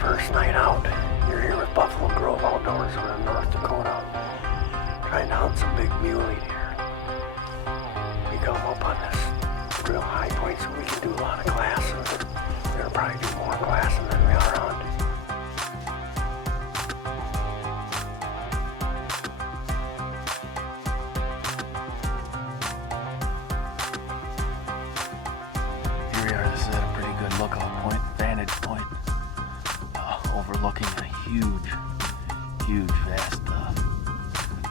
first night out. You're here with Buffalo Grove Outdoors. We're in North Dakota, trying to hunt some big muley deer. We come up on this real high point so we can do a lot of glassing. We're gonna probably do more glassing than we are hunting. Here we are. This is at a pretty good lookout point, vantage point, overlooking a huge, vast,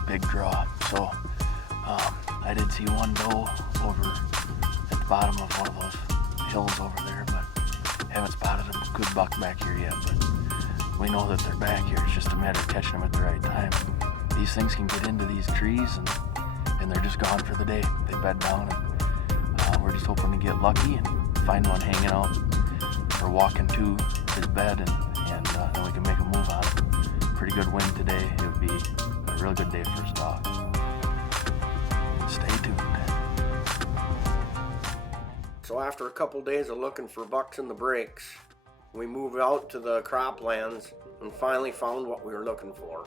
big draw. So I did see one doe over at the bottom of one of those hills over there, but haven't spotted a good buck back here yet. But we know that they're back here. It's just a matter of catching them at the right time. These things can get into these trees and they're just gone for the day. They bed down, and we're just hoping to get lucky and find one hanging out or walking to his bed, and then we can make a move on it. Pretty good wind today. It would be a real good day for a stalk. Stay tuned. So after a couple days of looking for bucks in the breaks, we moved out to the croplands and finally found what we were looking for.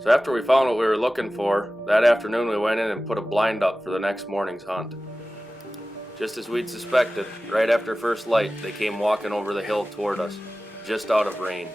So after we found what we were looking for, that afternoon we went in and put a blind up for the next morning's hunt. Just as we'd suspected, right after first light, they came walking over the hill toward us, just out of range.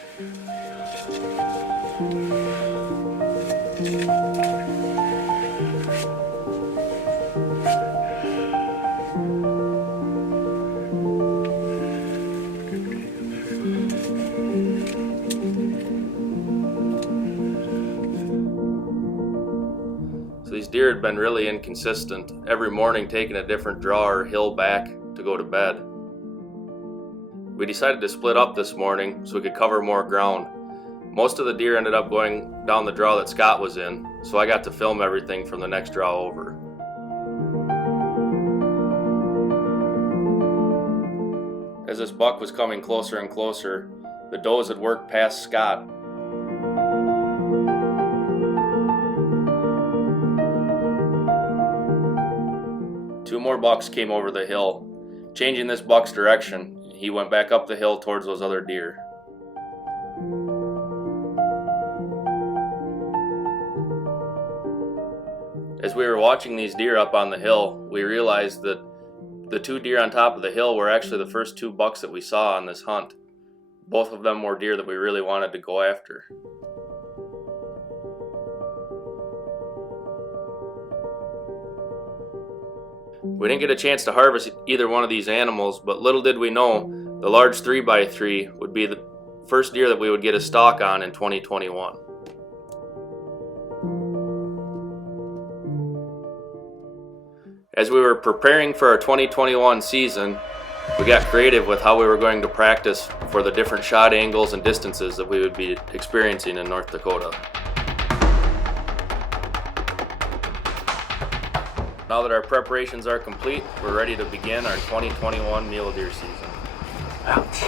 So these deer had been really inconsistent, every morning taking a different draw or hill back to go to bed. We decided to split up this morning so we could cover more ground. Most of the deer ended up going down the draw that Scott was in, so I got to film everything from the next draw over. As this buck was coming closer and closer, the does had worked past Scott. Two more bucks came over the hill. Changing this buck's direction, he went back up the hill towards those other deer. As we were watching these deer up on the hill, we realized that the two deer on top of the hill were actually the first two bucks that we saw on this hunt. Both of them were deer that we really wanted to go after. We didn't get a chance to harvest either one of these animals, but little did we know the large 3x3 would be the first deer that we would get a stalk on in 2021. As we were preparing for our 2021 season, we got creative with how we were going to practice for the different shot angles and distances that we would be experiencing in North Dakota. Now that our preparations are complete, we're ready to begin our 2021 mule deer season. Well, it's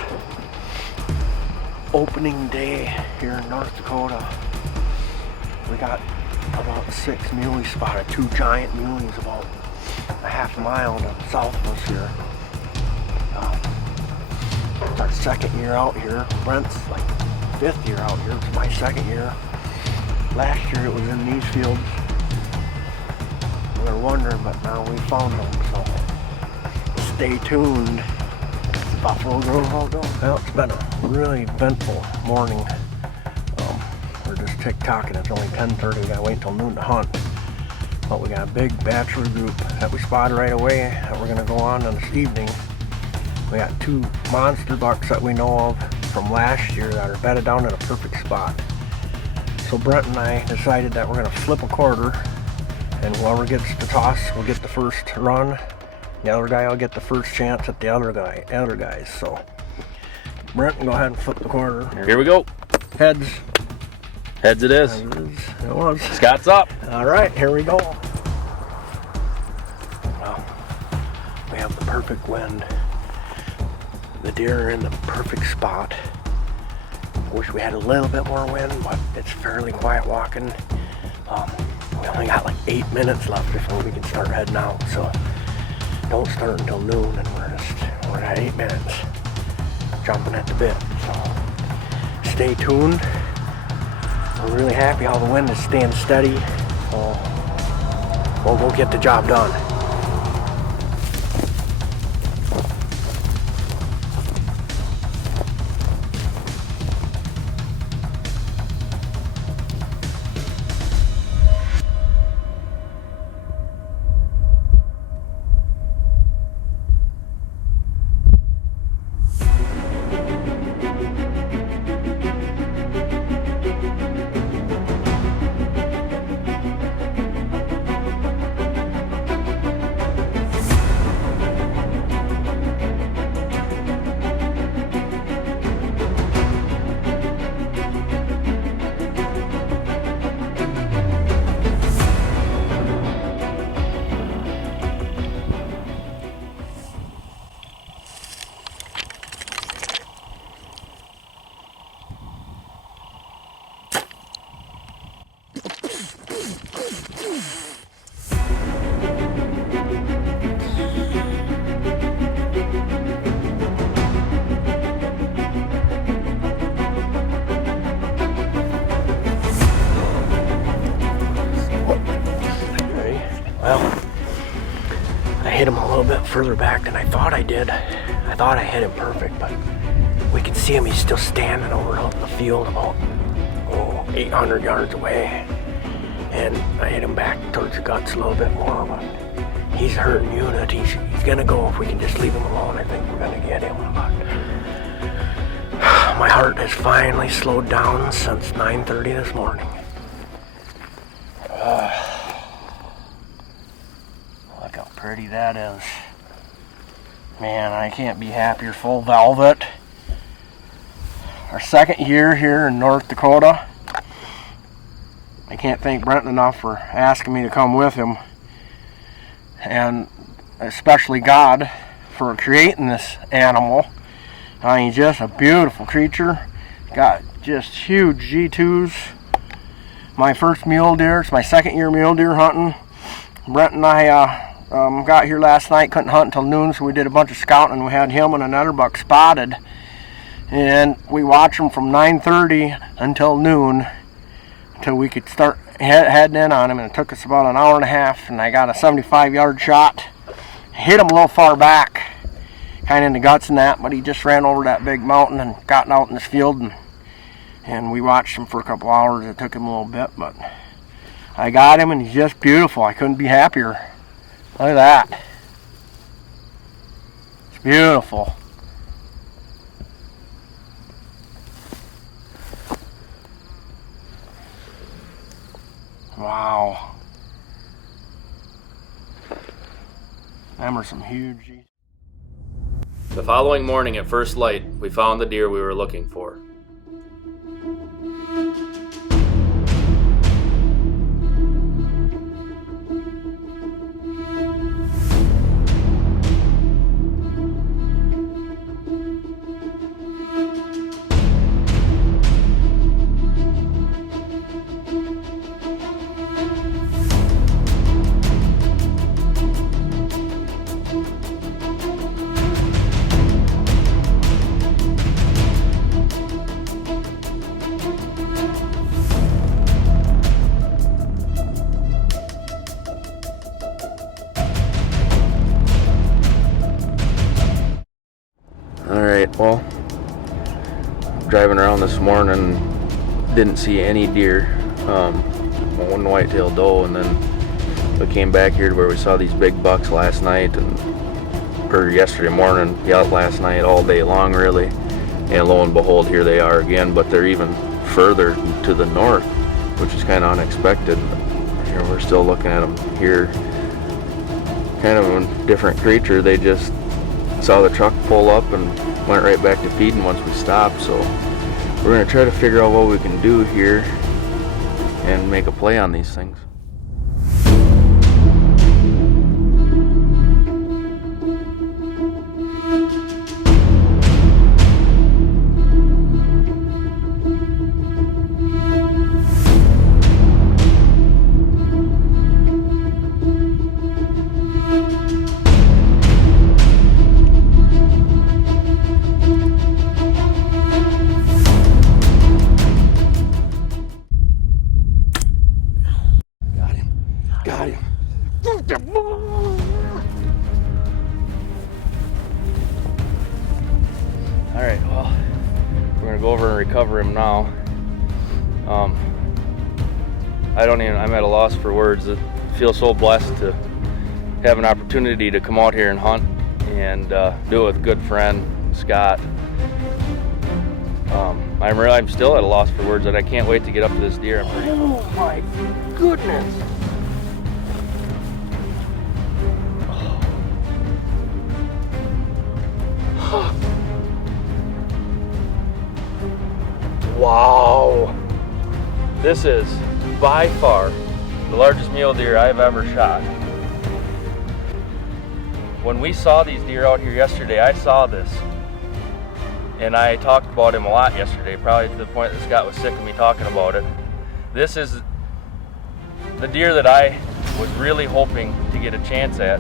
opening day here in North Dakota. We got about 6 muley spotted, 2 giant muleys about a half mile to the south of us here. It's our second year out here. Brent's like 5th year out here. It's my second year. Last year it was in these fields. We were wondering, but now we found them, so stay tuned. Buffalo Grove Outdoors. Well, it's been a really eventful morning. We're just tick-tocking. It's only 10:30. We gotta wait until noon to hunt. But we got a big bachelor group that we spotted right away that we're gonna go on this evening. We got 2 monster bucks that we know of from last year that are bedded down in a perfect spot. So Brent and I decided that we're gonna flip a quarter, and whoever gets the toss will get the first run. The other guy will get the first chance at the other guys. So Brent, go ahead and flip the quarter. Here we go. Heads. Heads it is. It was. Scott's up. All right, here we go. Well, perfect wind. The deer are in the perfect spot. I wish we had a little bit more wind, but it's fairly quiet walking. We only got like 8 minutes left before we can start heading out, so don't start until noon, and we're at 8 minutes, jumping at the bit. So stay tuned. We're really happy how the wind is staying steady. So we'll go get the job done. Well, I hit him a little bit further back than I thought I did. I thought I hit him perfect, but we can see him. He's still standing over out in the field about 800 yards away. And I hit him back towards the guts a little bit more, but he's a hurting unit. He's gonna go. If we can just leave him alone, I think we're gonna get him. But my heart has finally slowed down since 9:30 this morning. Look how pretty that is. Man, I can't be happier. Full velvet. Our second year here in North Dakota. I can't thank Brent enough for asking me to come with him. And especially God for creating this animal. I mean, just a beautiful creature. Got just huge G2s. My first mule deer. It's my second year mule deer hunting. Brent and I got here last night, couldn't hunt until noon, so we did a bunch of scouting, and we had him and another buck spotted. And we watched them from 9:30 until noon, until we could start heading in on him, and it took us about an hour and a half, and I got a 75-yard shot. Hit him a little far back, kind of in the guts and that, but he just ran over that big mountain and got out in this field, and we watched him for a couple hours. It took him a little bit, but I got him, and he's just beautiful. I couldn't be happier. Look at that. It's beautiful. Wow. Them are some huge. The following morning at first light, we found the deer we were looking for. Alright, well, driving around this morning, didn't see any deer, one white-tailed doe, and then we came back here to where we saw these big bucks last night, or yesterday morning, last night, all day long really, and lo and behold, here they are again, but they're even further to the north, which is kind of unexpected. Here we're still looking at them here, kind of a different creature. They just saw the truck pull up and went right back to feeding once we stopped, so we're going to try to figure out what we can do here and make a play on these things. go over and recover him now. I'm at a loss for words. I feel so blessed to have an opportunity to come out here and hunt and do it with a good friend, Scott. I'm still at a loss for words, and I can't wait to get up to this deer. Oh my goodness. Wow. This is by far the largest mule deer I've ever shot. When we saw these deer out here yesterday, I saw this. And I talked about him a lot yesterday, probably to the point that Scott was sick of me talking about it. This is the deer that I was really hoping to get a chance at.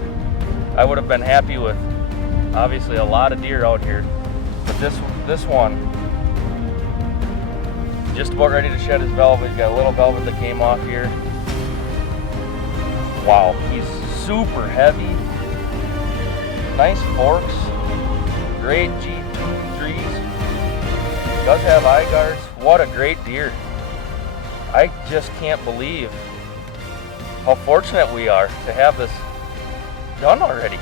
I would have been happy with obviously a lot of deer out here, but this one, just about ready to shed his velvet. He's got a little velvet that came off here. Wow, he's super heavy. Nice forks, great G2 trees. Does have eye guards. What a great deer. I just can't believe how fortunate we are to have this done already.